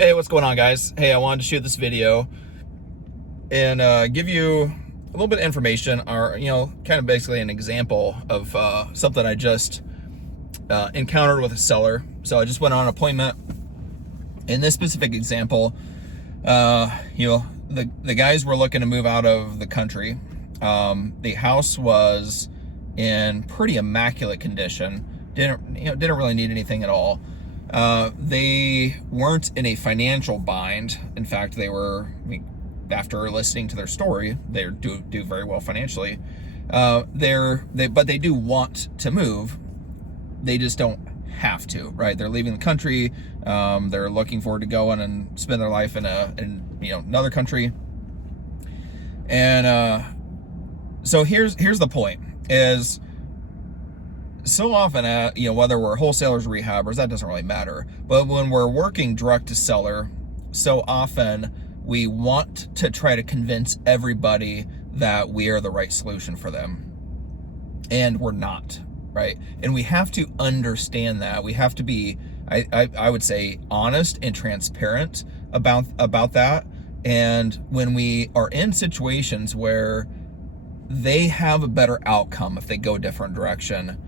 Hey, what's going on, guys? Hey, I wanted to shoot this video and give you a little bit of information, or kind of basically an example of something I just encountered with a seller. So I just went on an appointment. In this specific example, the guys were looking to move out of the country. The house was in pretty immaculate condition. Didn't really need anything at all. They weren't in a financial bind. In fact, after listening to their story, they do very well financially. But they do want to move. They just don't have to, right? They're leaving the country. They're looking forward to going and spend their life in another country. And so here's the point: is so often, whether we're wholesalers or rehabbers, that doesn't really matter. But when we're working direct to seller, so often we want to try to convince everybody that we are the right solution for them. And we're not, right? And we have to understand that. We have to be, I would say, honest and transparent about that. And when we are in situations where they have a better outcome if they go a different direction,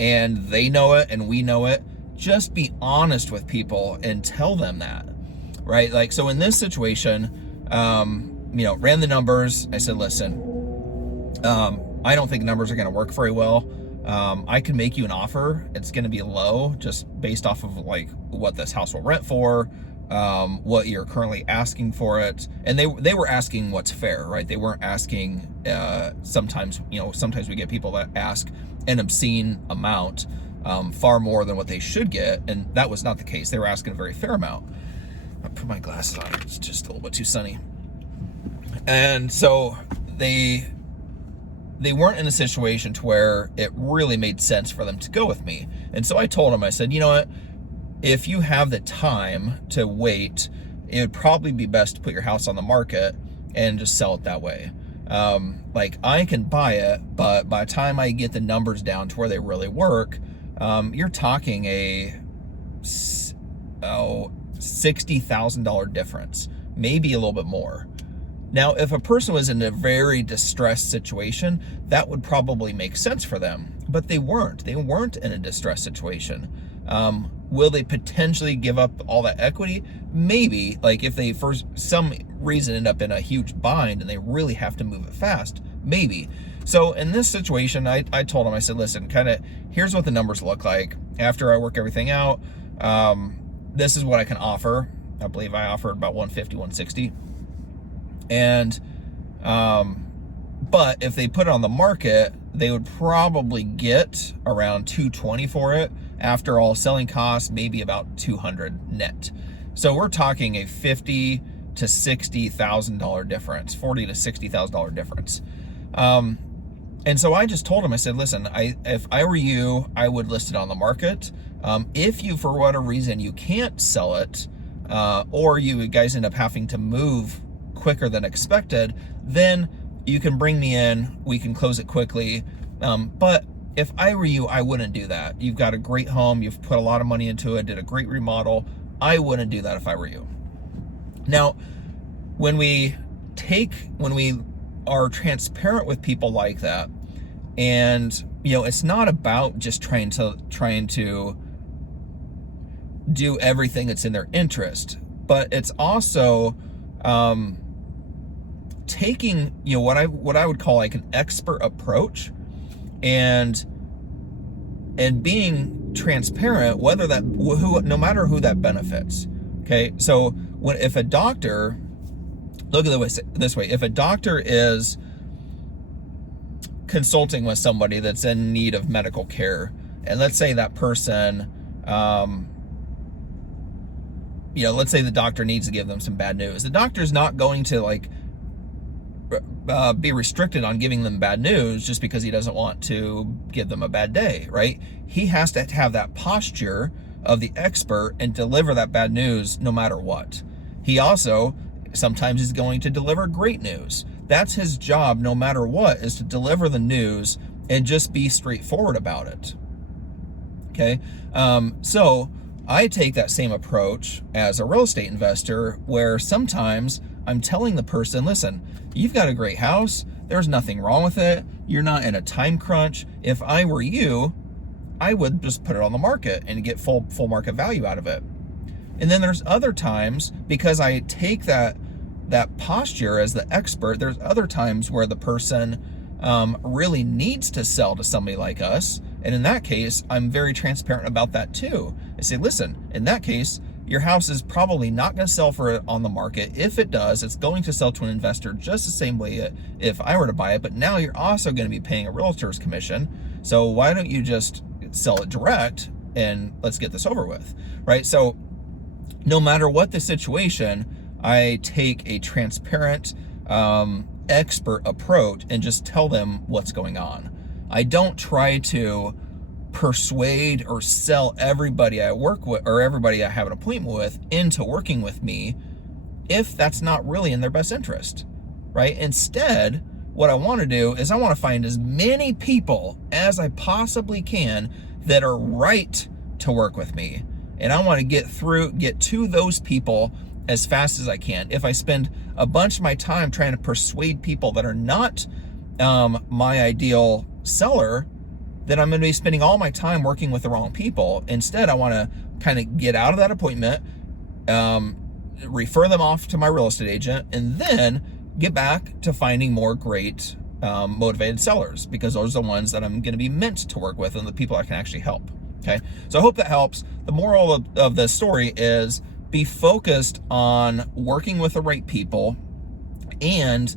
and they know it and we know it, just be honest with people and tell them that, right? Like, so in this situation, ran the numbers. I said, listen, I don't think numbers are going to work very well. I can make you an offer. It's going to be low just based off of like what this house will rent for, what you're currently asking for it. And they were asking what's fair, right? They weren't asking, sometimes we get people that ask an obscene amount, far more than what they should get. And that was not the case. They were asking a very fair amount. I put my glasses on. It's just a little bit too sunny. And so they weren't in a situation to where it really made sense for them to go with me. And so I told them, I said, you know what? If you have the time to wait, it would probably be best to put your house on the market and just sell it that way. Like, I can buy it, but by the time I get the numbers down to where they really work, you're talking a $60,000 difference, maybe a little bit more. Now, if a person was in a very distressed situation, that would probably make sense for them, but they weren't. They weren't in a distressed situation. Will they potentially give up all that equity? Maybe, like if they for some reason end up in a huge bind and they really have to move it fast, maybe. So in this situation, I told them, I said, listen, here's what the numbers look like. After I work everything out, this is what I can offer. I believe I offered about 150, 160. And, but if they put it on the market, they would probably get around 220 for it. After all selling costs, maybe about 200 net. So we're talking a $50,000 to $60,000 difference, $40,000 to $60,000 difference. And so I just told him, I said, listen, if I were you, I would list it on the market. If you, for whatever reason, you can't sell it, or you guys end up having to move quicker than expected, then you can bring me in, we can close it quickly. But if I were you, I wouldn't do that. You've got a great home, you've put a lot of money into it, did a great remodel. I wouldn't do that if I were you. Now, when we are transparent with people like that, and it's not about just trying to do everything that's in their interest, but it's also taking what I would call like an expert approach, and being transparent, no matter who that benefits. Okay, so if a doctor, look at it this way, if a doctor is consulting with somebody that's in need of medical care, and let's say that person, let's say the doctor needs to give them some bad news, the doctor's not going to be restricted on giving them bad news just because he doesn't want to give them a bad day, right? He has to have that posture of the expert and deliver that bad news no matter what. He also sometimes is going to deliver great news. That's his job no matter what, is to deliver the news and just be straightforward about it. Okay, so I take that same approach as a real estate investor, where sometimes I'm telling the person, listen, you've got a great house. There's nothing wrong with it. You're not in a time crunch. If I were you, I would just put it on the market and get full market value out of it. And then there's other times, because I take that posture as the expert, there's other times where the person really needs to sell to somebody like us. And in that case, I'm very transparent about that too. I say, listen, in that case, your house is probably not going to sell for it on the market. If it does, it's going to sell to an investor just the same way if I were to buy it. But now you're also going to be paying a realtor's commission. So why don't you just sell it direct and let's get this over with, right? So no matter what the situation, I take a transparent, expert approach and just tell them what's going on. I don't try to persuade or sell everybody I work with or everybody I have an appointment with into working with me if that's not really in their best interest, right? Instead, what I want to do is I want to find as many people as I possibly can that are right to work with me. And I want to get to those people as fast as I can. If I spend a bunch of my time trying to persuade people that are not my ideal seller, then I'm going to be spending all my time working with the wrong people. Instead, I want to kind of get out of that appointment, refer them off to my real estate agent, and then get back to finding more great motivated sellers, because those are the ones that I'm going to be meant to work with and the people I can actually help. Okay, so I hope that helps. The moral of the story is be focused on working with the right people, and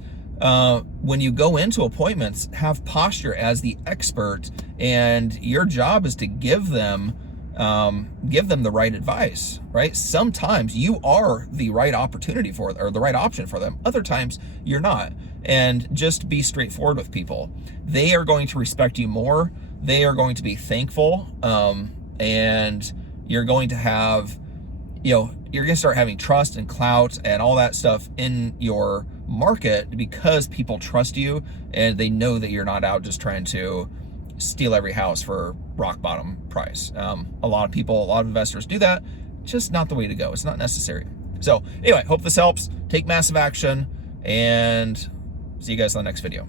when you go into appointments, have posture as the expert, and your job is to give them the right advice, right? Sometimes you are the right opportunity for, or the right option for them. Other times you're not. And just be straightforward with people. They are going to respect you more. They are going to be thankful. And you're going to have, you're going to start having trust and clout and all that stuff in your market, because people trust you and they know that you're not out just trying to steal every house for rock bottom price. A lot of investors do that. Just not the way to go. It's not necessary. So anyway, hope this helps. Take massive action, and see you guys in the next video.